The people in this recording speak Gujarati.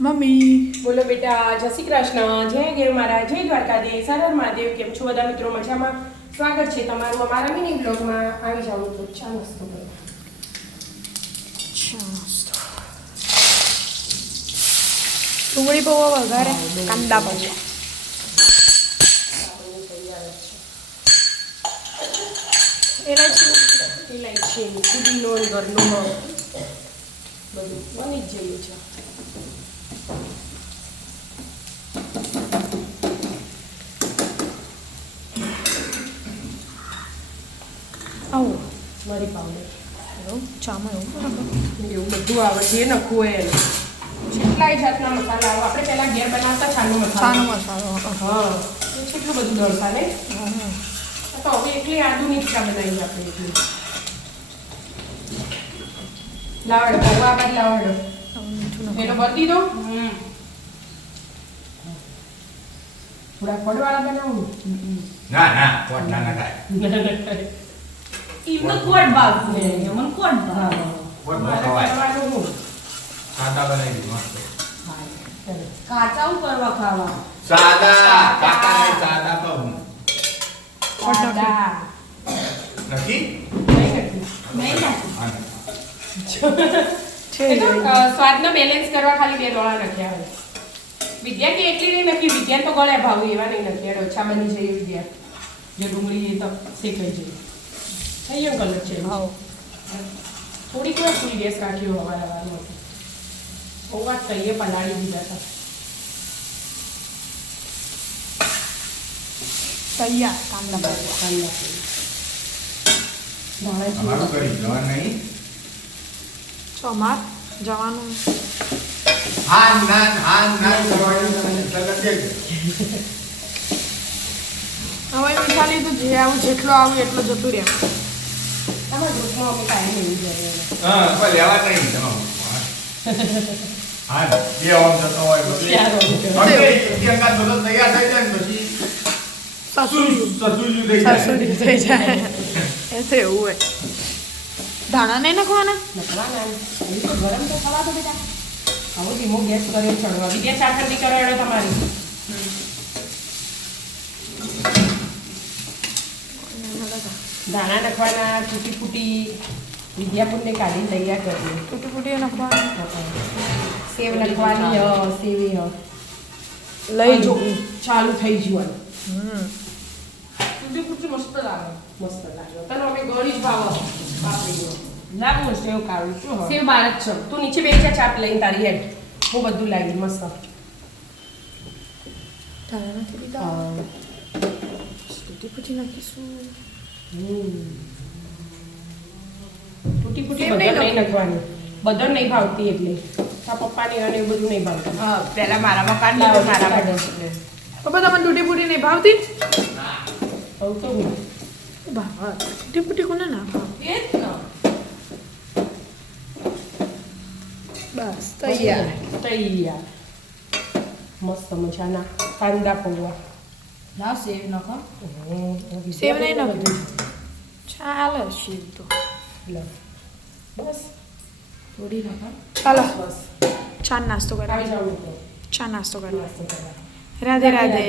મમ્મી બોલો બેટા, જય શ્રી કૃષ્ણ, જય ગેર મહારાજ, જય દ્વારકાધીશ, હર હર મહાદેવ. કેમ છો બધા મિત્રો? મજામાં? સ્વાગત છે તમારું અમારા મિની બ્લોગમાં. આવી જાઓ તો ચા નાસ્તો કરો. ડુંગળી પૌવા વઘારે કાંદા પૌવા ઇલાયચી પુદીનો ઘરનો બધું બની જ જઈએ છે. આવો મરી પાવડર એવું ચામાં એવું બરાબર એવું બધું આવે જે નખવું હોય એને. કેટલાય જાતના મસાલા આવે. આપણે પહેલાં ઘેર બનાવતા છાનો મસાલો. હા, કેટલું બધું દળતા ને. તો હવે એટલી આધુનિક ચા બનાવી આપણે એટલી. લાવડ પૌવા બાદ લાવડ એનો ભરી દીધો. થોડા પડવાળા બનાવું. ના કોટ ના થાય. એમનો કોટ ભાવ છે એમનો કોટ ભાવ કોટ ભાવ સાદા બનાવી દીધું મસ્ત. કાચા કરવા ખાવા સાદા કાકા નહીં સાદા તો હું નક્કી નહીં સ્વાદનો બેલેન્સ કરવા ખાલી 2 ડોળા નાખ્યા હોય. વિદ્યા કે એટલી નહીં નાખી. વિદ્યા તો ગળે ભાવ એવા નહીં નાખ્યા. ઓછા બની જાય વિદ્યા. જે ડુંગળી તો શેકાઈ જાય. થઈ ગયો કલર છે. થોડીક વાર સુઈ ગેસ રાખ્યો હવારમાં. પૌવા કહીએ પલાળી દીધા હતા. તૈયાર કાંદા પૌવા અમારું કરી જવાનું નહીં. ચોમાર જવાનું હાન નાન કરવાનું સગત છે. હવે વિચારી તો જે આવું જેટલો આવું એટલો જતું રહે. આમાં ગ્રુપમાં અમે કાંઈ નહીં જાય. હા કોઈ લેવા જ નહીં તમારું. હા બે ઓમ જતો હોય પછી અંગાત બધો તૈયાર થઈ જાય ને પછી સસુલ્યું થઈ જાય. સસુરી થઈ જાય એ તો એવું હોય. ધાણા નહીં નાખવાના નકવાના એ તો ગરમ તો થવા દો બેટા. આવો ધીમો ગેસ કર્યો ચડવા. વિદ્યા ચા ઠંડી કરાવડો તમારી. દાણા નાખવાના. તૂટી ફૂટી વિદ્યાપુરને કાઢીને તૈયાર કરવી. તૂટી ફૂટી નાખવાના સેવ નાખવાની. સેવી લઈ જો જો ચાલુ થઈ જવાનું. તૂટી ફૂટી મસ્ત લાગે. મસ્ત લાગે. તને અમે ગળી જ ભાવ વાપરી ગયો. લાગવું છે એવું કાઢું છું. સેવ બાર જ છે. તું નીચે બેસી જા ચાપ લઈને તારી હેડ. હું બધું લાવી મસ્ત. ધાણા નાખી દીધા. તૂટી ફૂટી નાખીશું. તૂટી ફૂટી બદર નહીં નાખવાની. બદર નહીં ભાવતી એટલે. આ પપ્પાની અને એવું બધું નહીં ભાવતું. હા પહેલા મારામાં કાઢ લીધો મારામાં પપ્પા તમને તૂટી ફૂટી નહીં ભાવતી ભાવ તો હું ભાવ તૂટી ફૂટી કોને ના ભાવ એ જ ને બસ તૈયાર તૈયાર. મસ્ત મજાના કાંદા પૌવા. લાવ સેવ નાખો સેવ નહીં નાખવું. ચાલે શીર તો બસ થોડી નાખો ચાલો બસ ચા નાસ્તો આવી કરાવી જાવ તો ચા નાસ્તો કરાવી નાસ્તો કરવા. રાધે રાધે